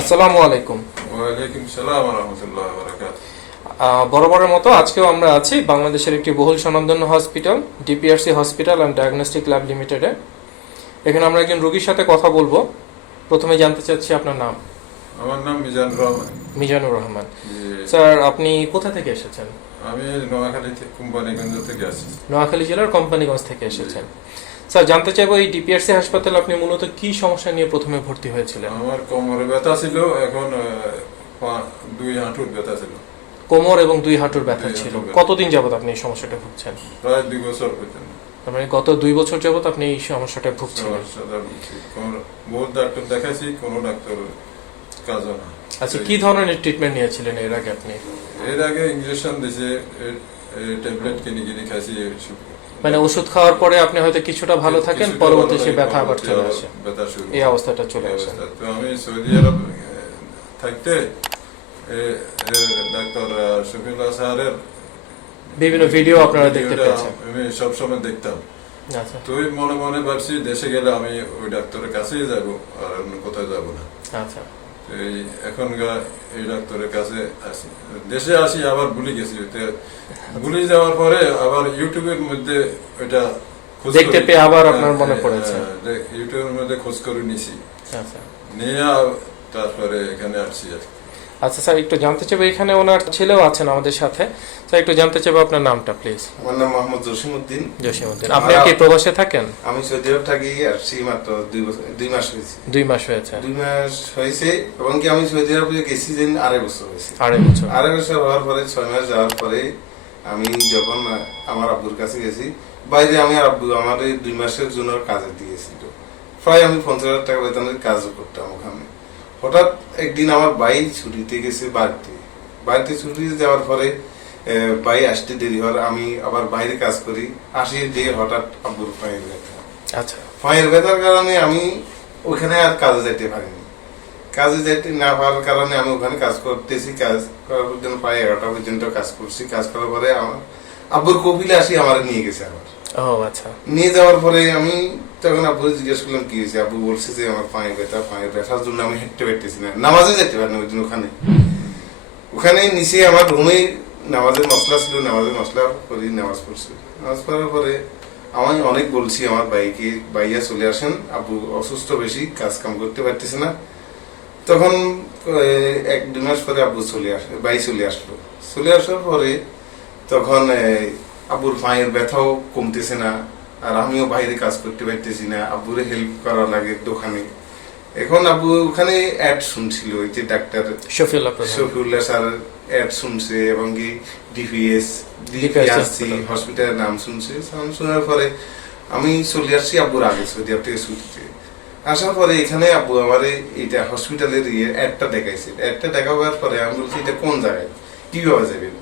আসসালামু আলাইকুম। ওয়ালাইকুম সালাম রহমতুল্লাহ বরাবরের মতো আজকেও আমরা আছি বাংলাদেশের একটি বহুল স্বনামধন্য hospital DPRC hospital and diagnostic lab লিমিটেডে। এখানে আমরা একজন রোগীর সাথে কথা বলব। প্রথমে জানতে চাচ্ছি আপনার নাম। আমার নাম মিজান রহমান। মিজানুর রহমান। স্যার আপনি কোথা থেকে এসেছেন? আমি নোয়াখালী থেকে কোম্পানিগঞ্জ থেকে আসছি। নোয়াখালী জেলার কোম্পানিগঞ্জ থেকে এসেছেন। স্যার জানতে চাইব এই ডিপিআরসি হাসপাতালে আপনি মূলত কি সমস্যা নিয়ে প্রথমে ভর্তি হয়েছিলেন? আমার কোমরে ব্যথা ছিল এখন দুই হাঁটুর ব্যথা ছিল। কোমর এবং দুই হাঁটুর ব্যথা ছিল। কতদিন যাবত আপনি এই সমস্যাটা ভুগছেন? প্রায় দুই বছর পর্যন্ত। তার মানে গত দুই বছর যাবত আপনি এই সমস্যাটা সমস্যাটা বহুত ডাক্তার দেখাইছি কোনো ডাক্তার কাজও না। আচ্ছা কি ধরনের ট্রিটমেন্ট নিয়েছিলেন এর আগে আপনি? এর আগে ইঞ্জেকশন দিছে ট্যাবলেট কিনে কিনে খাইছি। মানে ওষুধ খাওয়ার পরে আপনি হয়তো কিছুটা ভালো থাকেন পরবর্তী সে ব্যথা আবার চলে আসে। এই অবস্থাটা চলে আসে। তো আমি সৌদি আরব থাকতে ডাক্তার শফিউল্লাহ স্যারের বিভিন্ন ভিডিও আপনারা দেখতে পেয়েছেন। আমি সবসময় দেখতাম। আচ্ছা। তো ওই মনে মনে ভাবছি দেশে গেলে আমি ওই ডাক্তারের কাছেই যাব আর অন্য কোথাও যাব না। আচ্ছা। তো এই এখনকার এই ডাক্তারের কাছে আসি দেশে আসি আবার ভুলে গেছি ভুলে যাওয়ার পরে আবার ইউটিউবের মধ্যে ওইটা দেখতে পেয়ে আবার আপনার মনে হ্যাঁ, পড়েছে। হ্যাঁ, ইউটিউবের মধ্যে খোঁজ করে নিছি আচ্ছা নিয়ে তারপরে এখানে আসছি আর। আচ্ছা স্যার একটু জানতে চাইব এখানে ওনার ছেলেও আছেন আমাদের সাথে। স্যার একটু জানতে চাইব আপনার নামটা প্লিজ আমার নাম মোহাম্মদ জসিমউদ্দিন। জসিমউদ্দিন আপনি কি প্রবাসে থাকেন? আমি সৌদি আরব থাকি আসছি মাত্র দুই বছর দুই মাস হয়েছে। দুই মাস হয়েছে। দুই মাস হয়েছে এবং কি আমি সৌদি আরবে গেছি দিন আড়াই বছর হয়েছে। আড়াই বছর। আড়াই বছর হওয়ার পরে ছয় মাস যাওয়ার পরে আমি যখন আমার আব্বুর কাছে গেছি বাইরে আমি আর আব্বু আমার দুই মাসের জন্য কাজে দিয়েছিল। প্রায় আমি পঞ্চাশ হাজার টাকা বেতনের কাজ করতাম ওখানে। হঠাৎ একদিন আমার ভাই ছুটিতে গেছে বাড়িতে। বাড়িতে ছুটিতে যাওয়ার পরে ভাই আসতে দেরি হওয়ার আমি আবার বাইরে কাজ করি। আসি দিয়ে হঠাৎ আব্বুর পায়ের ব্যথা। আচ্ছা। পায়ের ব্যথার কারণে আমি ওখানে আর কাজে যেতে পারিনি। কাজে যেতে না পারার কারণে আমি ওখানে কাজ করতেছি কাজ করার পর্যন্ত প্রায় এগারোটা পর্যন্ত কাজ করছি। কাজ করার পরে আমার আব্বুর কপিলে আসি আমার নিয়ে গেছে আবার। ও আচ্ছা। নিয়ে যাওয়ার পরে আমি তখন আব্বু জিজ্ঞেস করলাম, কি হয়েছে? আব্বু বলছে যে, আমার পায়ে ব্যথা পায়ে ব্যথার জন্য আমি হেঁটতে পারতেছি না। নামাজে যেতে পারি না ওই দিন ওখানে। ওখানে নিচে আমার রুমে নামাজের মশলা ছিল, নামাজের মশলা করি নামাজ পড়ছি। নামাজ পড়ার পরে আমি অনেক বলছি আমার বাইকে বাইয়া চলে আসেন আব্বু অসুস্থ বেশি কাজ কাম করতে পারতেছে না। তখন এক দু মাস পরে আব্বু চলে আসে বাই চলে আসলো। চলে আসার পরে তখন আব্বুর পায়ের ব্যথাও কমতেছে না আর আমিও বাইরে কাজ করতে পারতেছি না আব্বুরে হেল্প করা লাগে দোকানে। এখন আব্বু ওখানে অ্যাড শুনছিল ওই যে ডাক্তার শফিউল্লাহ স্যার অ্যাড শুনছে এবং কি ডিপিএস DPS ডিপিআরসি হসপিটালের নাম শুনছে। নাম শোনার পরে আমি চলে আসছি আব্বুর আগে সৌদি আরব থেকে ছুটিতে। আসার পরে এখানে আব্বু আমার এইটা হসপিটালের ইয়ে অ্যাডটা দেখাইছে। অ্যাডটা দেখাবার পরে আমি বলছি এটা কোন জায়গায়? কীভাবে যাবেন?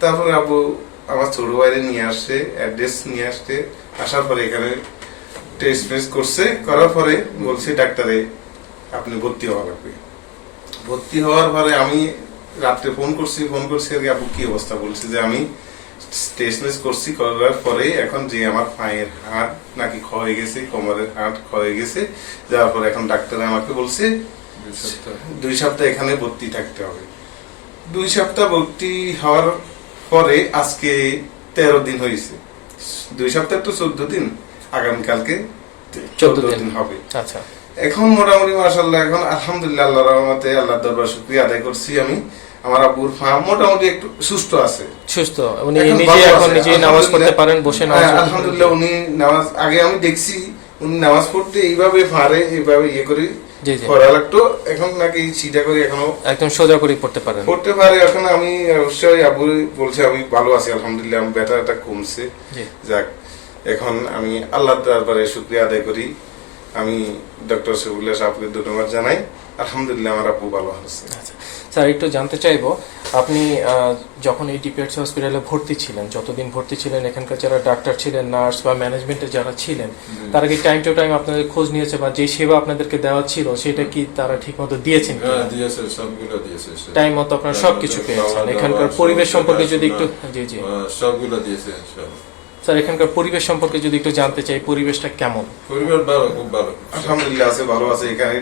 তারপরে আব্বু আমার ছোট বাইরে নিয়ে আসছে অ্যাড্রেস নিয়ে আসতে আসার পরে এখানে টেস্ট ফেস্ট করছে করার পরে বলছে ডাক্তারে আপনি ভর্তি হওয়া লাগবে। ভর্তি হওয়ার পরে আমি রাত্রে ফোন করছি ফোন করছি আর কি আপু কি অবস্থা? বলছে যে আমি টেস্ট মেস করছি করার পরে এখন যে আমার পায়ের হাড় নাকি ক্ষয় গেছে কোমরের হাড় ক্ষয় গেছে যাওয়ার পরে এখন ডাক্তার আমাকে বলছে দুই সপ্তাহ এখানে ভর্তি থাকতে হবে। দুই সপ্তাহ ভর্তি হওয়ার পরে আজকে তেরো দিন হয়েছে দুই সপ্তাহ তো চোদ্দ দিন আগামীকালকে চোদ্দ দিন। হবে। আচ্ছা। এখন মোটামুটি মাসাল্লাহ এখন আলহামদুলিল্লাহ আল্লাহ রহমতে আল্লাহ দরবার শুক্রিয়া আদায় করছি আমি। আমার আব্বুর ফার্ম মোটামুটি একটু সুস্থ আছে। সুস্থ। উনি নিজে এখন নিজেই নামাজ পড়তে পারেন বসে নামাজ হ্যাঁ, আলহামদুলিল্লাহ উনি নামাজ আগে আমি দেখছি উনি নামাজ পড়তে এইভাবে ফাঁড়ে এইভাবে ইয়ে করে করা লাগতো এখন নাকি সিটা করে এখনও। একদম সোজা করে পড়তে পারে পড়তে পারে এখন আমি অবশ্যই আবু বলছে আমি ভালো আছি আলহামদুলিল্লাহ আমি ব্যথাটা কমছে। যাক এখন আমি আল্লাহ দরবারে শুক্রিয়া আদায় করি। আমি ডক্টর শফিউল্লাহ সাহেবকে ধন্যবাদ জানাই। আলহামদুলিল্লাহ আমার আব্বু ভালো আছে। আচ্ছা। স্যার একটু জানতে চাইব আপনি যখন এই ডিপিএসসি হসপিটালে ভর্তি ছিলেন যতদিন ভর্তি ছিলেন এখানকার যারা ডাক্তার ছিলেন নার্স বা ম্যানেজমেন্টে যারা ছিলেন তারা কি টাইম টু টাইম আপনাদের খোঁজ নিয়েছে বা যে সেবা আপনাদেরকে দেওয়া ছিল সেটা কি তারা ঠিক মতো দিয়েছেন হ্যাঁ দিয়েছে সবগুলো দিয়েছে টাইম মতো আপনারা সবকিছু পেয়েছেন। এখানকার পরিবেশ সম্পর্কে যদি একটু জি জি। সবগুলো দিয়েছে স্যার, এখানকার পরিবেশ সম্পর্কে যদি একটু জানতে চাই, পরিবেশটা কেমন? পরিবেশ ভালো, খুব ভালো। আলহামদুলিল্লাহ আছে, ভালো আছে। এখানে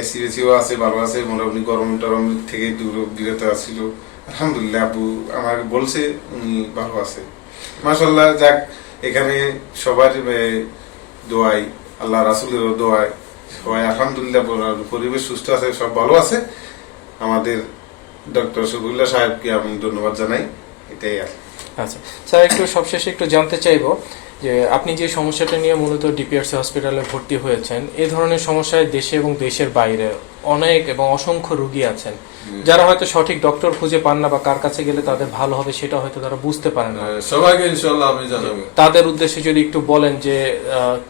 এসি এসিও আছে, ভালো আছে। মোটামুটি গরম টরম থেকে দূর বিরত আছিল। আলহামদুলিল্লাহ আবু আমাকে বলছে, উনি ভালো আছে। মাসাল্লাহ যাক, এখানে সবার দোয়াই, আল্লাহ রাসুলেরও দোয়াই। সবাই আলহামদুলিল্লাহ পরিবেশ সুস্থ আছে, সব ভালো আছে। আমাদের ডক্টর শফিউল্লাহ সাহেবকে আমি ধন্যবাদ জানাই। এটাই আর আচ্ছা। স্যার একটু সবশেষে একটু জানতে চাইব যে আপনি যে সমস্যাটা নিয়ে মূলত ডিপিআরসি হসপিটালে ভর্তি হয়েছেন এই ধরনের সমস্যায় দেশে এবং দেশের বাইরে অনেক এবং অসংখ্য রুগী আছেন। যারা হয়তো সঠিক ডক্টর খুঁজে পান না বা কার কাছে গেলে তাদের ভালো হবে সেটা হয়তো তারা বুঝতে পারেন না। আহ, সবাইকে ইনশাল্লাহ আমি জানাব। তাদের উদ্দেশ্যে যদি একটু বলেন যে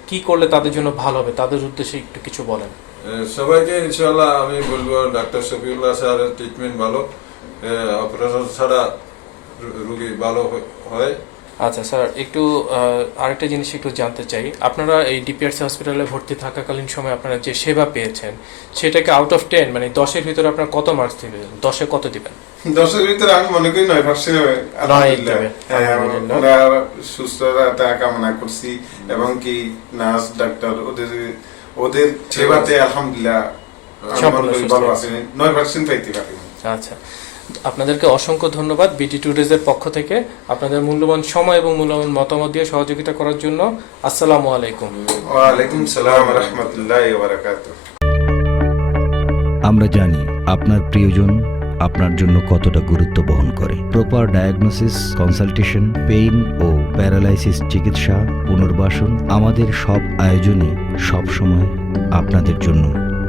কি করলে তাদের জন্য ভালো হবে তাদের উদ্দেশ্যে একটু কিছু বলেন। সবাইকে ইনশাল্লাহ আমি বলব ডাক্তার শফিউল্লাহ স্যারের ট্রিটমেন্ট ভালো। অপারেশন ছাড়া রুগী ভালো হয়। আচ্ছা স্যার একটু আরেকটা জিনিস একটু জানতে চাই। আপনারা এই ডিপিআরসি হসপিটালে ভর্তি থাকাকালীন সময় আপনারা যে সেবা পেয়েছেন সেটাকে আউট অফ টেন মানে দশের ভিতরে আপনার কত মার্কস দিবেন? দশে কত দিবেন? দশের ভিতরে আমি মনে করি নয় পার্সেন্ট আলহামদুলিল্লাহ। হ্যাঁ। সুস্থতা কামনা করছি এবং কি নার্স ডাক্তার ওদের ওদের সেবাতে আলহামদুলিল্লাহ ভালো। আছে। নয় পার্সেন্ট পাইতে পারি আচ্ছা। আপনাদেরকে অসংখ্য ধন্যবাদ বিটি টুডেজের পক্ষ থেকে আপনাদের মূল্যবান সময় এবং মূল্যবান মতামত দিয়ে সহযোগিতা করার জন্য। আসসালামু আলাইকুম। ওয়ালাইকুম সালাম রহমতুল্লাহ বারাকাতুহ। আমরা জানি আপনার প্রিয়জন আপনার জন্য কতটা গুরুত্ব বহন করে। প্রপার ডায়াগনোসিস কনসালটেশন পেইন ও প্যারালাইসিস চিকিৎসা পুনর্বাসন আমাদের সব আয়োজনই সবসময় আপনাদের জন্য